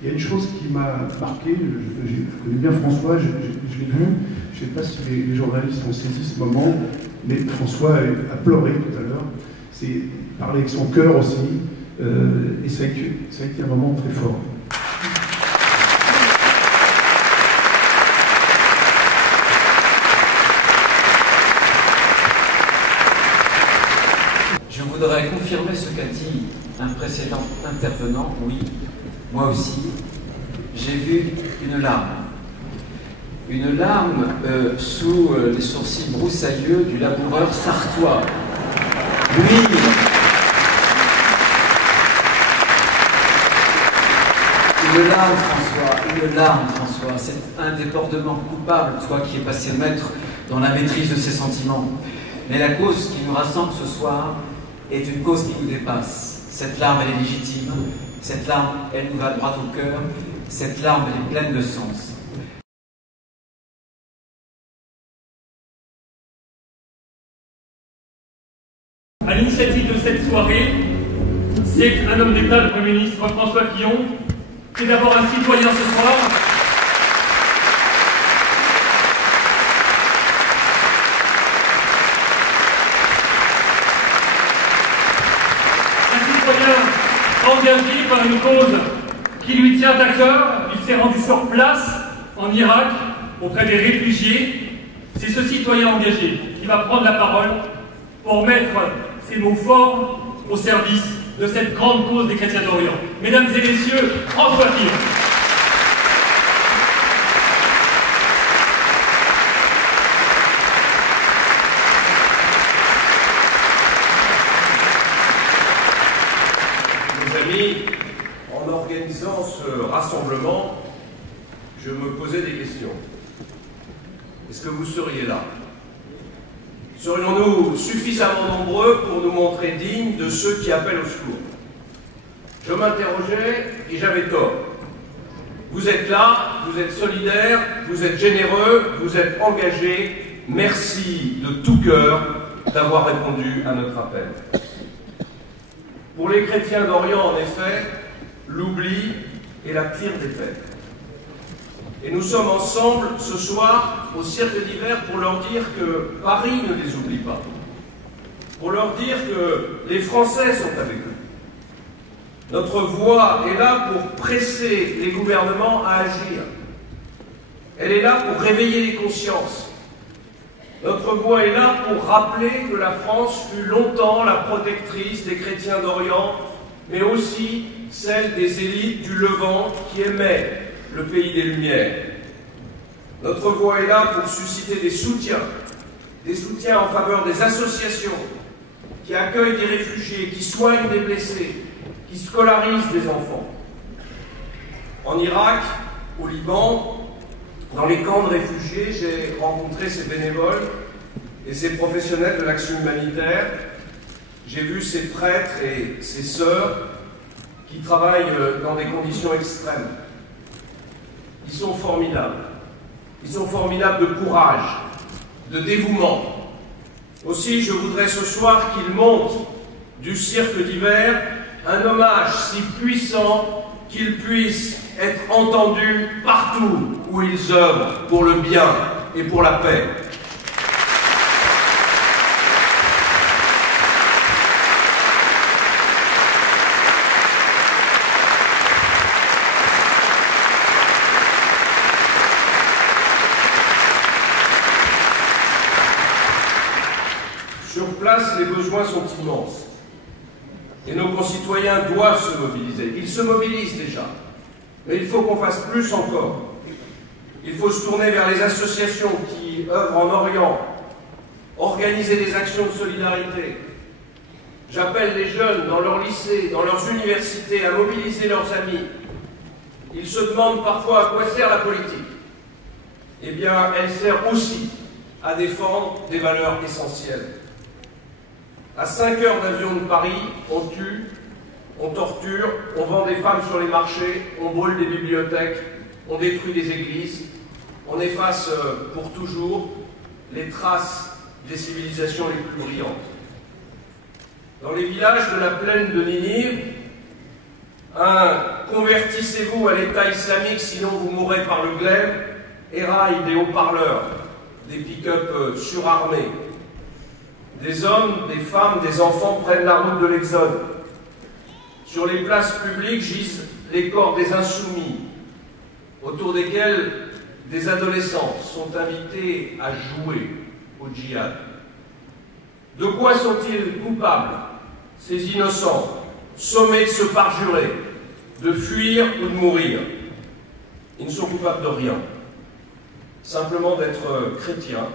Il y a une chose qui m'a marqué, je connais bien François, je l'ai vu, je ne sais pas si les journalistes ont saisi ce moment, mais François a pleuré tout à l'heure, c'est parler avec son cœur aussi, et ça a été un moment très fort. Je voudrais confirmer ce qu'a dit un précédent intervenant. Oui, moi aussi, j'ai vu une larme. Une larme sous les sourcils broussailleux du laboureur sartois. Oui. Une larme, François, c'est un débordement coupable, toi qui es passé maître dans la maîtrise de ses sentiments. Mais la cause qui nous rassemble ce soir est une cause qui nous dépasse. Cette larme, elle est légitime, cette larme, elle nous va droit au cœur, cette larme, elle est pleine de sens. À l'initiative de cette soirée, c'est un homme d'État, le Premier ministre François Fillon, qui est d'abord un citoyen ce soir. Un citoyen engagé par une cause qui lui tient à cœur. Il s'est rendu sur place, en Irak, auprès des réfugiés. C'est ce citoyen engagé qui va prendre la parole pour mettre ces mots forts au service de cette grande cause des chrétiens d'Orient. Mesdames et messieurs, François Fillon. Mes amis, en organisant ce rassemblement, je me posais des questions. Est-ce que vous seriez là ? Serions-nous suffisamment nombreux pour nous montrer dignes de ceux qui appellent au secours? Je m'interrogeais et j'avais tort. Vous êtes là, vous êtes solidaires, vous êtes généreux, vous êtes engagés. Merci de tout cœur d'avoir répondu à notre appel. Pour les chrétiens d'Orient, en effet, l'oubli est la pire des peines. Et nous sommes ensemble ce soir au Cirque d'hiver pour leur dire que Paris ne les oublie pas. Pour leur dire que les Français sont avec eux. Notre voix est là pour presser les gouvernements à agir. Elle est là pour réveiller les consciences. Notre voix est là pour rappeler que la France fut longtemps la protectrice des chrétiens d'Orient, mais aussi celle des élites du Levant qui aimaient le pays des Lumières. Notre voix est là pour susciter des soutiens en faveur des associations qui accueillent des réfugiés, qui soignent des blessés, qui scolarisent des enfants. En Irak, au Liban, dans les camps de réfugiés, j'ai rencontré ces bénévoles et ces professionnels de l'action humanitaire. J'ai vu ces prêtres et ces sœurs qui travaillent dans des conditions extrêmes. Ils sont formidables. Ils sont formidables de courage, de dévouement. Aussi, je voudrais ce soir qu'ils montent du Cirque d'hiver un hommage si puissant qu'ils puissent être entendus partout où ils œuvrent pour le bien et pour la paix. Sur place, les besoins sont immenses. Et nos concitoyens doivent se mobiliser. Ils se mobilisent déjà. Mais il faut qu'on fasse plus encore. Il faut se tourner vers les associations qui œuvrent en Orient, organiser des actions de solidarité. J'appelle les jeunes dans leurs lycées, dans leurs universités, à mobiliser leurs amis. Ils se demandent parfois à quoi sert la politique. Eh bien, elle sert aussi à défendre des valeurs essentielles. À 5 heures d'avion de Paris, on tue, on torture, on vend des femmes sur les marchés, on brûle des bibliothèques, on détruit des églises, on efface pour toujours les traces des civilisations les plus brillantes. Dans les villages de la plaine de Ninive, un convertissez-vous à l'État islamique, sinon vous mourrez par le glaive, éraillent des haut-parleurs, des pick-up surarmés. Des hommes, des femmes, des enfants prennent la route de l'Exode. Sur les places publiques gisent les corps des insoumis, autour desquels des adolescents sont invités à jouer au djihad. De quoi sont-ils coupables, ces innocents, sommés de se parjurer, de fuir ou de mourir? Ils ne sont coupables de rien, simplement d'être chrétiens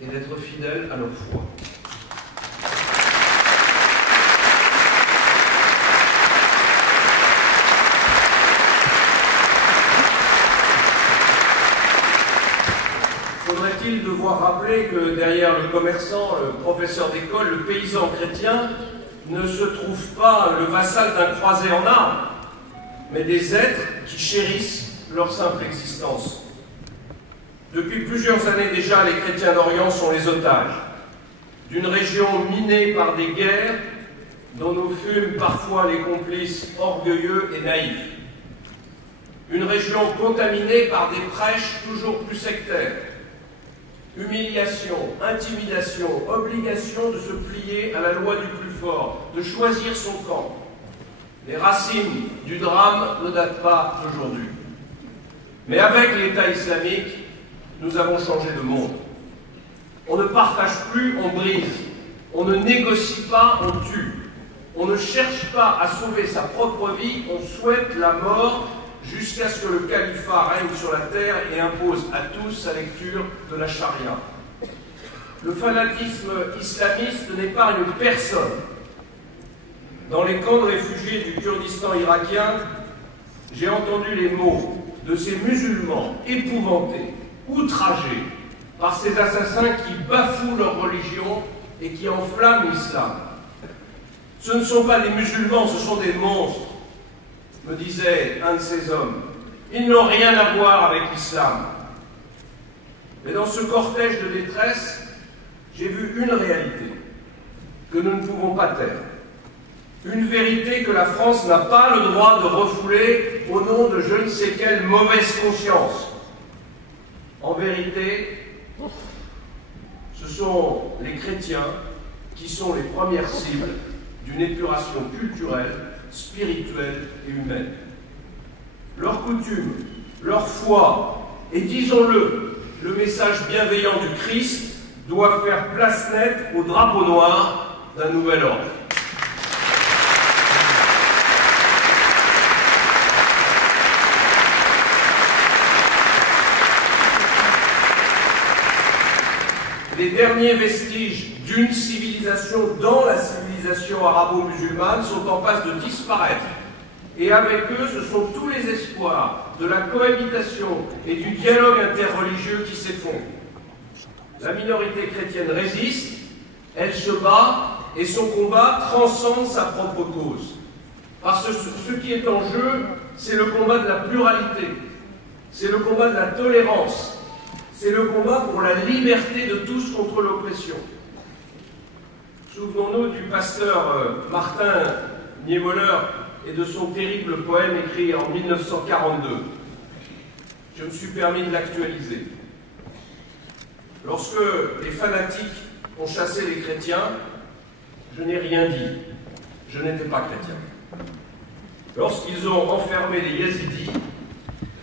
et d'être fidèles à leur foi. Faudrait-il devoir rappeler que derrière le commerçant, le professeur d'école, le paysan chrétien ne se trouve pas le vassal d'un croisé en armes, mais des êtres qui chérissent leur simple existence. Depuis plusieurs années déjà, les chrétiens d'Orient sont les otages d'une région minée par des guerres dont nous fûmes parfois les complices orgueilleux et naïfs. Une région contaminée par des prêches toujours plus sectaires. Humiliation, intimidation, obligation de se plier à la loi du plus fort, de choisir son camp. Les racines du drame ne datent pas d'aujourd'hui. Mais avec l'État islamique, nous avons changé de monde. On ne partage plus, on brise. On ne négocie pas, on tue. On ne cherche pas à sauver sa propre vie, on souhaite la mort jusqu'à ce que le califat règne sur la terre et impose à tous sa lecture de la charia. Le fanatisme islamiste n'épargne personne. Dans les camps de réfugiés du Kurdistan irakien, j'ai entendu les mots de ces musulmans épouvantés, outragés par ces assassins qui bafouent leur religion et qui enflamment l'islam. Ce ne sont pas des musulmans, ce sont des monstres, me disait un de ces hommes. Ils n'ont rien à voir avec l'islam. Mais dans ce cortège de détresse, j'ai vu une réalité que nous ne pouvons pas taire. Une vérité que la France n'a pas le droit de refouler au nom de je ne sais quelle mauvaise conscience. En vérité, ce sont les chrétiens qui sont les premières cibles d'une épuration culturelle, spirituelle et humaine. Leurs coutumes, leur foi, et disons-le, le message bienveillant du Christ doivent faire place nette au drapeau noir d'un nouvel ordre. Les derniers vestiges d'une civilisation dans la civilisation arabo-musulmane sont en passe de disparaître. Et avec eux, ce sont tous les espoirs de la cohabitation et du dialogue interreligieux qui s'effondrent. La minorité chrétienne résiste, elle se bat et son combat transcende sa propre cause. Parce que ce qui est en jeu, c'est le combat de la pluralité, c'est le combat de la tolérance, c'est le combat pour la liberté de tous contre l'oppression. Souvenons-nous du pasteur Martin Niemöller et de son terrible poème écrit en 1942. Je me suis permis de l'actualiser. Lorsque les fanatiques ont chassé les chrétiens, je n'ai rien dit. Je n'étais pas chrétien. Lorsqu'ils ont enfermé les yazidis,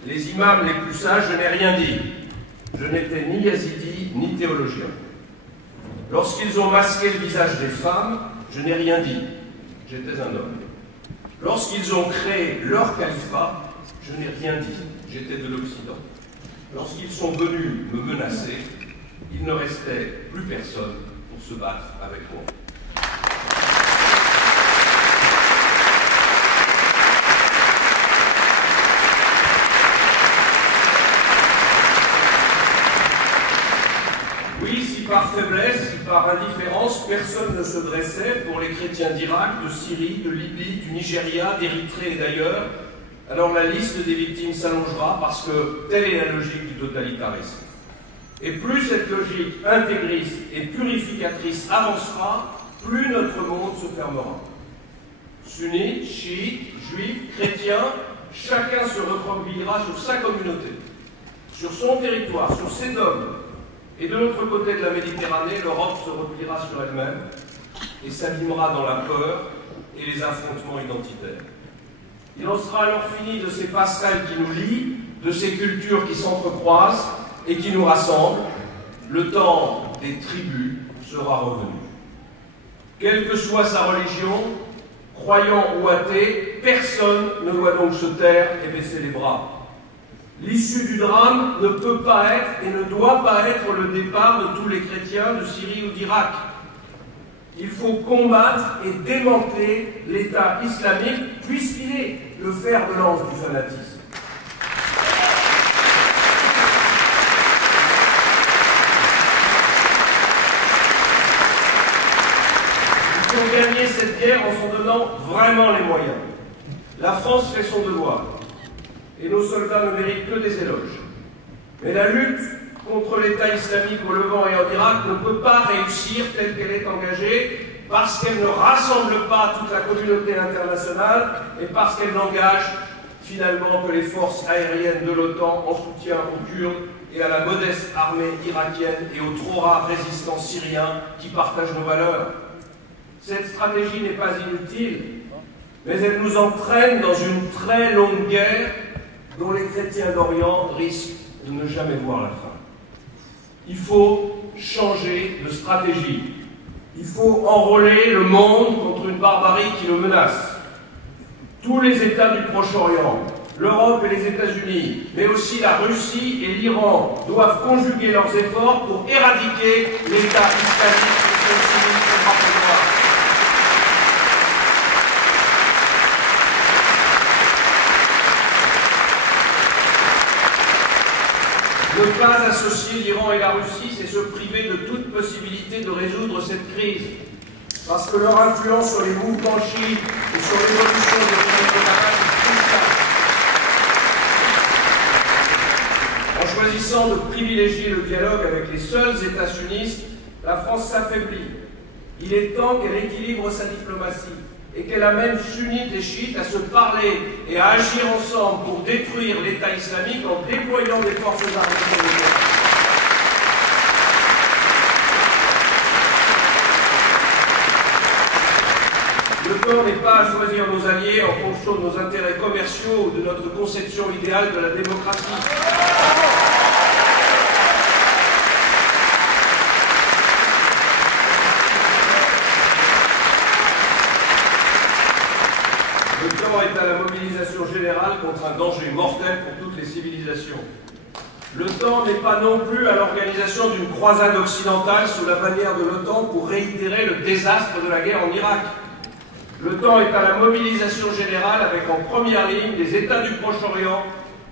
les imams les plus sages, je n'ai rien dit. Je n'étais ni yazidi, ni théologien. Lorsqu'ils ont masqué le visage des femmes, je n'ai rien dit. J'étais un homme. Lorsqu'ils ont créé leur califat, je n'ai rien dit. J'étais de l'Occident. Lorsqu'ils sont venus me menacer, il ne restait plus personne pour se battre avec moi. Oui, si par faiblesse, si par indifférence, personne ne se dressait pour les chrétiens d'Irak, de Syrie, de Libye, du Nigeria, d'Érythrée et d'ailleurs, alors la liste des victimes s'allongera parce que telle est la logique du totalitarisme. Et plus cette logique intégriste et purificatrice avancera, plus notre monde se fermera. Sunnites, chiites, juifs, chrétiens, chacun se recroquevillera sur sa communauté, sur son territoire, sur ses dogmes. Et de l'autre côté de la Méditerranée, l'Europe se repliera sur elle-même et s'abîmera dans la peur et les affrontements identitaires. Il en sera alors fini de ces passerelles qui nous lient, de ces cultures qui s'entrecroisent et qui nous rassemblent. Le temps des tribus sera revenu. Quelle que soit sa religion, croyant ou athée, personne ne doit donc se taire et baisser les bras. L'issue du drame ne peut pas être et ne doit pas être le départ de tous les chrétiens de Syrie ou d'Irak. Il faut combattre et démanteler l'État islamique, puisqu'il est le fer de lance du fanatisme. Il faut gagner cette guerre en s'en donnant vraiment les moyens. La France fait son devoir. Et nos soldats ne méritent que des éloges. Mais la lutte contre l'État islamique au Levant et en Irak ne peut pas réussir telle qu'elle est engagée parce qu'elle ne rassemble pas toute la communauté internationale et parce qu'elle n'engage finalement que les forces aériennes de l'OTAN en soutien aux Kurdes et à la modeste armée irakienne et aux trop rares résistants syriens qui partagent nos valeurs. Cette stratégie n'est pas inutile, mais elle nous entraîne dans une très longue guerre dont les chrétiens d'Orient risquent de ne jamais voir la fin. Il faut changer de stratégie. Il faut enrôler le monde contre une barbarie qui le menace. Tous les États du Proche-Orient, l'Europe et les États-Unis, mais aussi la Russie et l'Iran, doivent conjuguer leurs efforts pour éradiquer l'État islamique et son sinistre rapport. Ne pas associer l'Iran et la Russie, c'est se priver de toute possibilité de résoudre cette crise. Parce que leur influence sur les mouvements chiites et sur l'évolution de notre camarade est cruciale. En choisissant de privilégier le dialogue avec les seuls États sunnistes, la France s'affaiblit. Il est temps qu'elle équilibre sa diplomatie et qu'elle amène sunnites et chiites à se parler et à agir ensemble pour détruire l'État islamique en déployant des forces armées communautaires. Le temps n'est pas à choisir nos alliés en fonction de nos intérêts commerciaux ou de notre conception idéale de la démocratie. Le temps est à la mobilisation générale contre un danger mortel pour toutes les civilisations. Le temps n'est pas non plus à l'organisation d'une croisade occidentale sous la bannière de l'OTAN pour réitérer le désastre de la guerre en Irak. Le temps est à la mobilisation générale avec en première ligne les États du Proche-Orient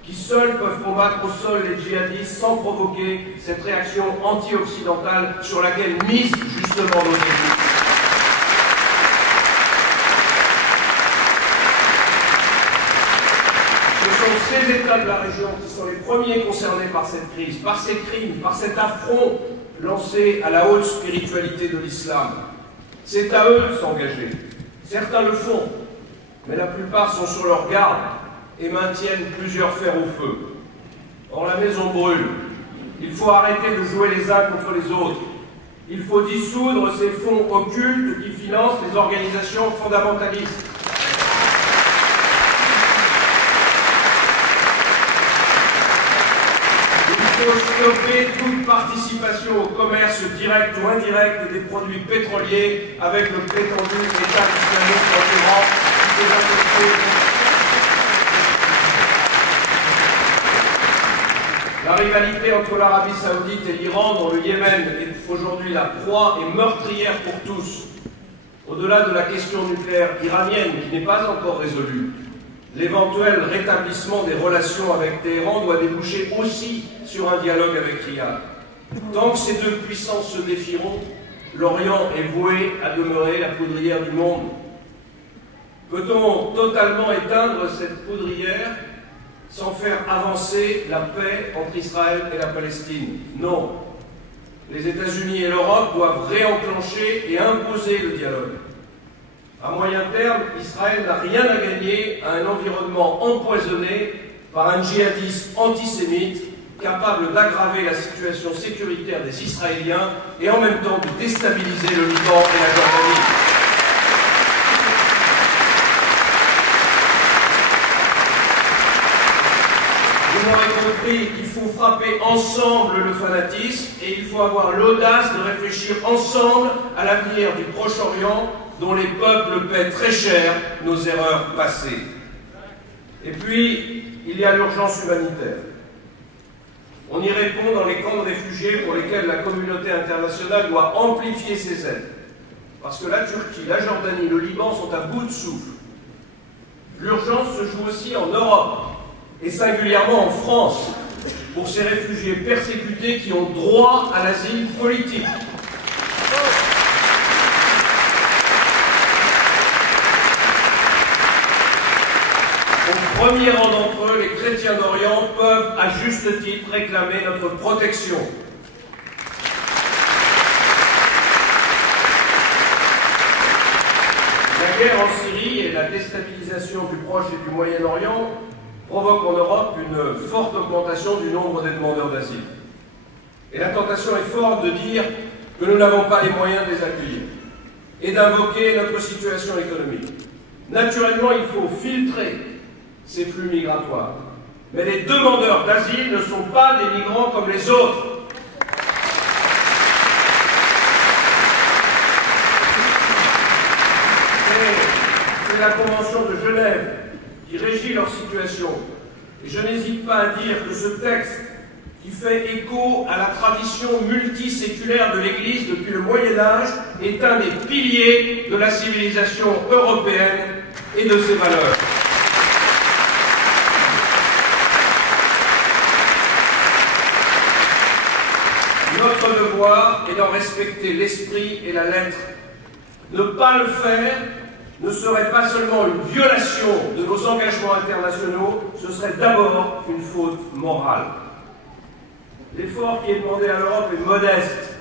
qui seuls peuvent combattre au sol les djihadistes sans provoquer cette réaction anti-occidentale sur laquelle misent justement nos élites. Ces États de la région qui sont les premiers concernés par cette crise, par ces crimes, par cet affront lancé à la haute spiritualité de l'islam. C'est à eux de s'engager. Certains le font, mais la plupart sont sur leur garde et maintiennent plusieurs fers au feu. Or, la maison brûle. Il faut arrêter de jouer les uns contre les autres. Il faut dissoudre ces fonds occultes qui financent les organisations fondamentalistes. Il faut stopper toute participation au commerce direct ou indirect des produits pétroliers avec le prétendu État islamique en Iran qui s'est affecté. La rivalité entre l'Arabie Saoudite et l'Iran, dont le Yémen est aujourd'hui la proie, est meurtrière pour tous. Au-delà de la question nucléaire iranienne qui n'est pas encore résolue, l'éventuel rétablissement des relations avec Téhéran doit déboucher aussi sur un dialogue avec Riyad. Tant que ces deux puissances se défieront, l'Orient est voué à demeurer la poudrière du monde. Peut-on totalement éteindre cette poudrière sans faire avancer la paix entre Israël et la Palestine? Non. Les États-Unis et l'Europe doivent réenclencher et imposer le dialogue. À moyen terme, Israël n'a rien à gagner à un environnement empoisonné par un djihadisme antisémite capable d'aggraver la situation sécuritaire des Israéliens et en même temps de déstabiliser le Liban et la Jordanie. Vous m'aurez compris, il faut frapper ensemble le fanatisme et il faut avoir l'audace de réfléchir ensemble à l'avenir du Proche-Orient dont les peuples paient très cher nos erreurs passées. Et puis, il y a l'urgence humanitaire. On y répond dans les camps de réfugiés pour lesquels la communauté internationale doit amplifier ses aides. Parce que la Turquie, la Jordanie, le Liban sont à bout de souffle. L'urgence se joue aussi en Europe, et singulièrement en France, pour ces réfugiés persécutés qui ont droit à l'asile politique. Au premier rang d'entre eux, les chrétiens d'Orient peuvent, à juste titre, réclamer notre protection. La guerre en Syrie et la déstabilisation du Proche et du Moyen-Orient provoquent en Europe une forte augmentation du nombre des demandeurs d'asile. Et la tentation est forte de dire que nous n'avons pas les moyens de les accueillir et d'invoquer notre situation économique. Naturellement, il faut filtrer ces flux migratoires. Mais les demandeurs d'asile ne sont pas des migrants comme les autres. C'est la Convention de Genève qui régit leur situation. Et je n'hésite pas à dire que ce texte, qui fait écho à la tradition multiséculaire de l'Église depuis le Moyen-Âge, est un des piliers de la civilisation européenne et de ses valeurs. Notre devoir est d'en respecter l'esprit et la lettre. Ne pas le faire ne serait pas seulement une violation de nos engagements internationaux, ce serait d'abord une faute morale. L'effort qui est demandé à l'Europe est modeste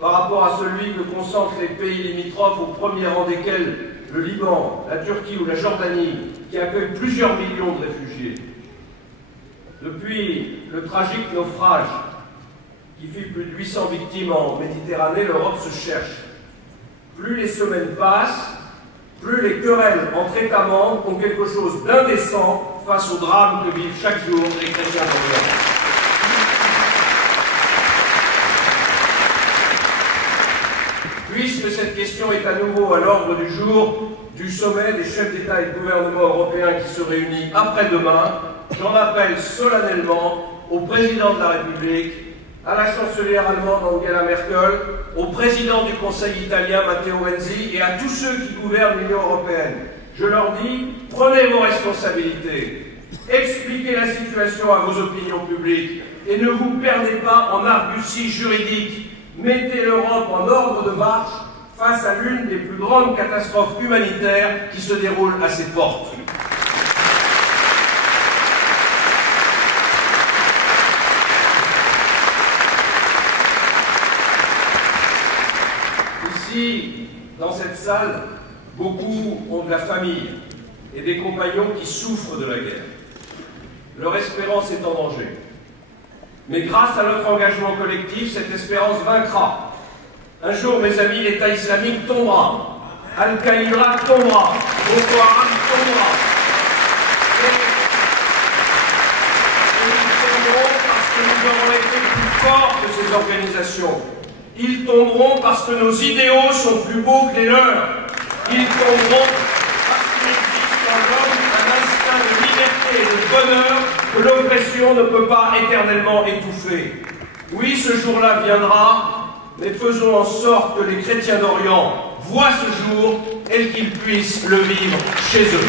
par rapport à celui que consentent les pays limitrophes, au premier rang desquels le Liban, la Turquie ou la Jordanie, qui accueillent plusieurs millions de réfugiés. Depuis le tragique naufrage qui fit plus de 800 victimes en Méditerranée, l'Europe se cherche. Plus les semaines passent, plus les querelles entre États membres ont quelque chose d'indécent face au drame que vivent chaque jour les chrétiens d'Orient. Puisque cette question est à nouveau à l'ordre du jour du sommet des chefs d'État et de gouvernement européens qui se réunit après-demain, j'en appelle solennellement au président de la République, à la chancelière allemande Angela Merkel, au président du Conseil italien Matteo Renzi et à tous ceux qui gouvernent l'Union européenne. Je leur dis, prenez vos responsabilités, expliquez la situation à vos opinions publiques et ne vous perdez pas en arguties juridiques. Mettez l'Europe en ordre de marche face à l'une des plus grandes catastrophes humanitaires qui se déroulent à ses portes. Ici, dans cette salle, beaucoup ont de la famille et des compagnons qui souffrent de la guerre. Leur espérance est en danger. Mais grâce à notre engagement collectif, cette espérance vaincra. Un jour, mes amis, l'État islamique tombera. Al-Qaïda tombera. Boko Haram tombera. Et ils tomberont parce que nous aurons été plus forts que ces organisations. Ils tomberont parce que nos idéaux sont plus beaux que les leurs. Ils tomberont parce qu'il existe en l'homme un instinct de liberté et de bonheur que l'oppression ne peut pas éternellement étouffer. Oui, ce jour-là viendra, mais faisons en sorte que les chrétiens d'Orient voient ce jour et qu'ils puissent le vivre chez eux.